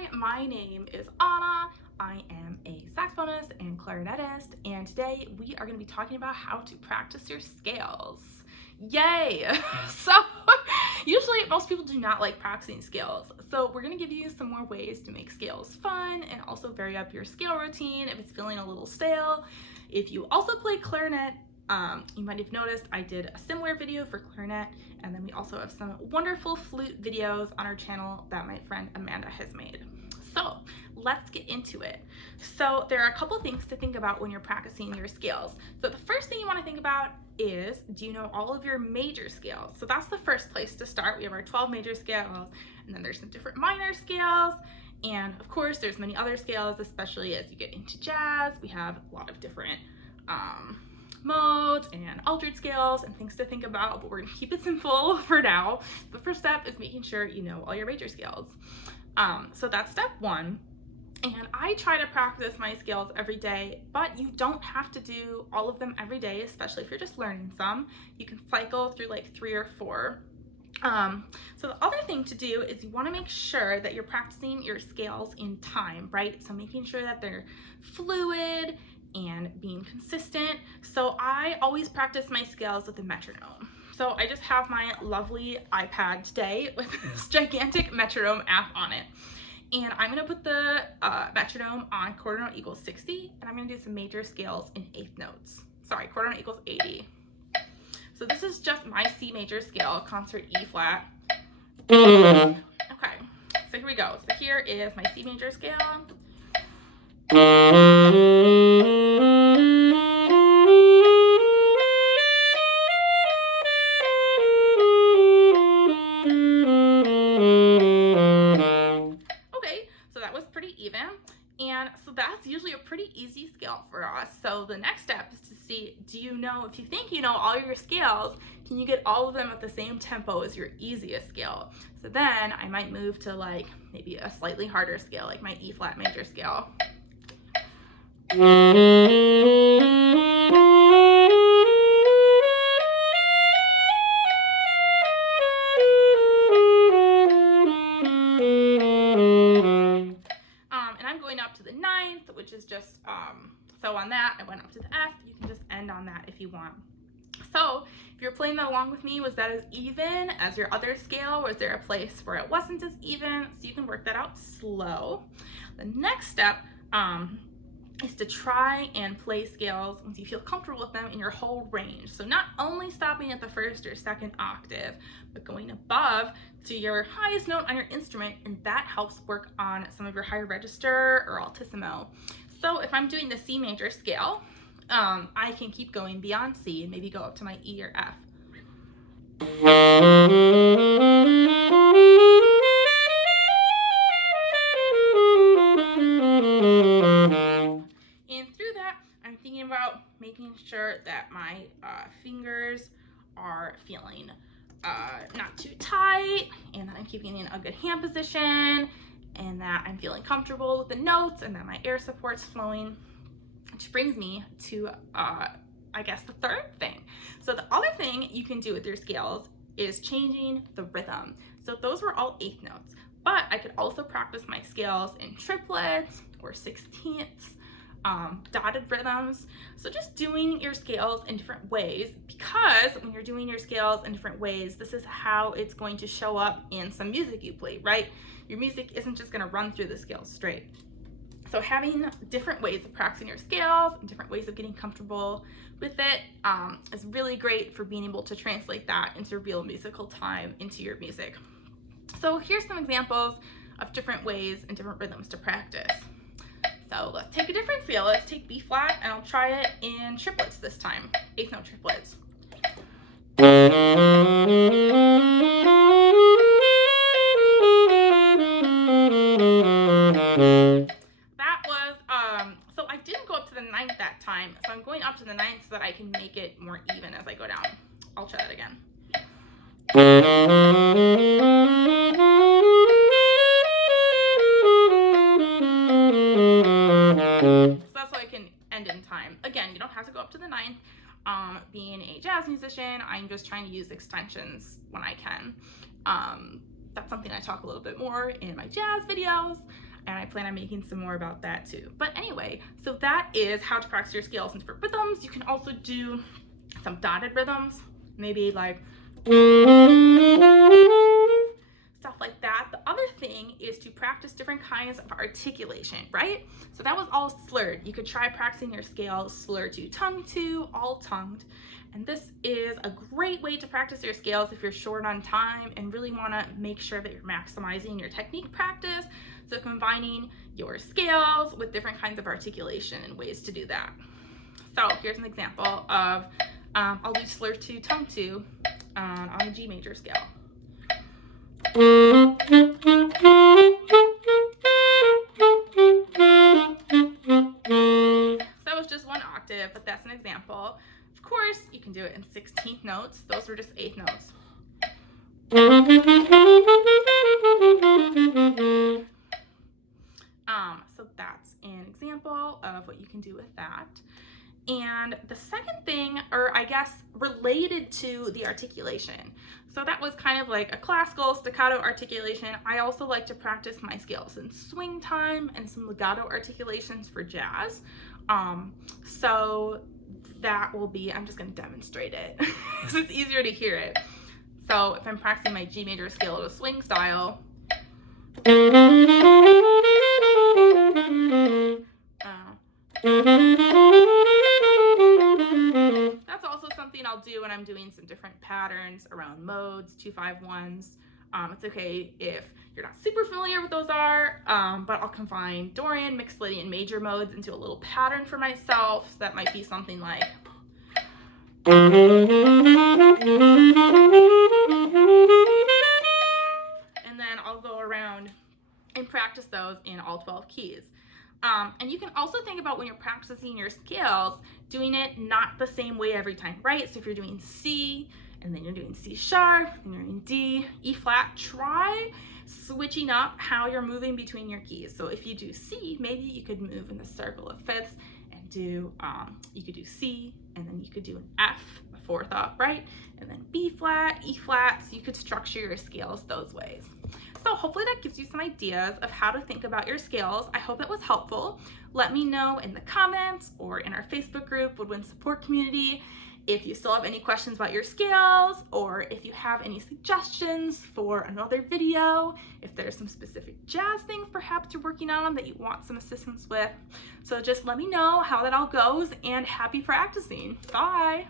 Hi, my name is Anna. I am a saxophonist and clarinetist, and today we are going to be talking about how to practice your scales. Yay! So, usually most people do not like practicing scales, so we're going to give you some more ways to make scales fun and also vary up your scale routine if it's feeling a little stale. If you also play clarinet, you might have noticed I did a similar video for clarinet, and then we also have some wonderful flute videos on our channel that my friend Amanda has made. So let's get into it. So there are a couple things to think about when you're practicing your scales. So the first thing you want to think about is, do you know all of your major scales? So that's the first place to start. We have our 12 major scales, and then there's some different minor scales. And of course, there's many other scales, especially as you get into jazz. We have a lot of different modes and altered scales and things to think about, but we're gonna keep it simple for now. The first step is making sure you know all your major scales. So that's step one. And I try to practice my scales every day, but you don't have to do all of them every day, especially if you're just learning some. You can cycle through like 3 or 4. So the other thing to do is you want to make sure that you're practicing your scales in time, right? So making sure that they're fluid and being consistent. So I always practice my scales with a metronome. So I just have my lovely iPad today with this gigantic metronome app on it. And I'm gonna put the metronome on quarter note equals 60, and I'm gonna do some major scales in 8th notes. Sorry, quarter note equals 80. So this is just my C major scale, concert E flat. Okay, so here we go. So here is my C major scale. Okay, so that was pretty even. And so that's usually a pretty easy scale for us. So the next step is to see, do you know, if you think you know all your scales, can you get all of them at the same tempo as your easiest scale? So then I might move to like maybe a slightly harder scale, like my E flat major scale. And I'm going up to the 9th, which is just, so on that, I went up to the F. You can just end on that if you want. So if you're playing that along with me, was that as even as your other scale? Was there a place where it wasn't as even? So you can work that out slow. The next step is to try and play scales once you feel comfortable with them in your whole range. So not only stopping at the 1st or 2nd octave, but going above to your highest note on your instrument, and that helps work on some of your higher register or altissimo. So if I'm doing the C major scale, I can keep going beyond C and maybe go up to my E or F. And through that, I'm thinking about making sure that my fingers are feeling not too tight, and that I'm keeping in a good hand position, and that I'm feeling comfortable with the notes, and that my air support's flowing. Which brings me to, I guess, the third thing. So the other thing you can do with your scales is changing the rhythm. So those were all 8th notes, but I could also practice my scales in triplets or 16ths, dotted rhythms. So just doing your scales in different ways, because when you're doing your scales in different ways, this is how it's going to show up in some music you play, right? Your music isn't just going to run through the scales straight. So having different ways of practicing your scales and different ways of getting comfortable with it is really great for being able to translate that into real musical time into your music. So here's some examples of different ways and different rhythms to practice. So let's take a different scale. Let's take B flat, and I'll try it in triplets this time, 8th note triplets. That was, so I didn't go up to the 9th that time, so I'm going up to the 9th so that I can make it more even as I go down. I'll try that again. So that's how I can end in time. Again, you don't have to go up to the 9th. Being a jazz musician, I'm just trying to use extensions when I can. That's something I talk a little bit more in my jazz videos. and I plan on making some more about that too. But anyway, so that is how to practice your scales in different rhythms. You can also do some dotted rhythms, maybe like stuff like that. The other thing is to practice different kinds of articulation, right? So that was all slurred. You could try practicing your scales slur to, tongue to, all tongued. And this is a great way to practice your scales if you're short on time and really want to make sure that you're maximizing your technique practice. So combining your scales with different kinds of articulation and ways to do that. So here's an example of, I'll do slur to, tongue to on the G major scale. So that was just one octave, but that's an example. Of course, you can do it in 16th notes. Those were just 8th notes. So that's an example of what you can do with that. And the second thing, or I guess related to the articulation, so that was kind of like a classical staccato articulation. I also like to practice my scales in swing time and some legato articulations for jazz. So that will be, I'm just going to demonstrate it because it's easier to hear it. So if I'm practicing my G major scale to swing style, that's also something I'll do when I'm doing some different patterns around modes, 2-5-1s. It's okay if you're not super familiar with those are, but I'll combine Dorian, Mixolydian major modes into a little pattern for myself. So that might be something like, and then I'll go around and practice those in all 12 keys. And you can also think about when you're practicing your scales, doing it not the same way every time, right? So if you're doing C, and then you're doing C sharp, and you're in D, E flat, try switching up how you're moving between your keys. So if you do C, maybe you could move in the circle of fifths and do, you could do C, and then you could do an F, a fourth up, right? And then B flat, E flat, so you could structure your scales those ways. So hopefully that gives you some ideas of how to think about your scales. I hope that was helpful. Let me know in the comments or in our Facebook group, Woodwind Support Community, if you still have any questions about your scales, or if you have any suggestions for another video, if there's some specific jazz things perhaps you're working on that you want some assistance with. So just let me know how that all goes, and happy practicing. Bye.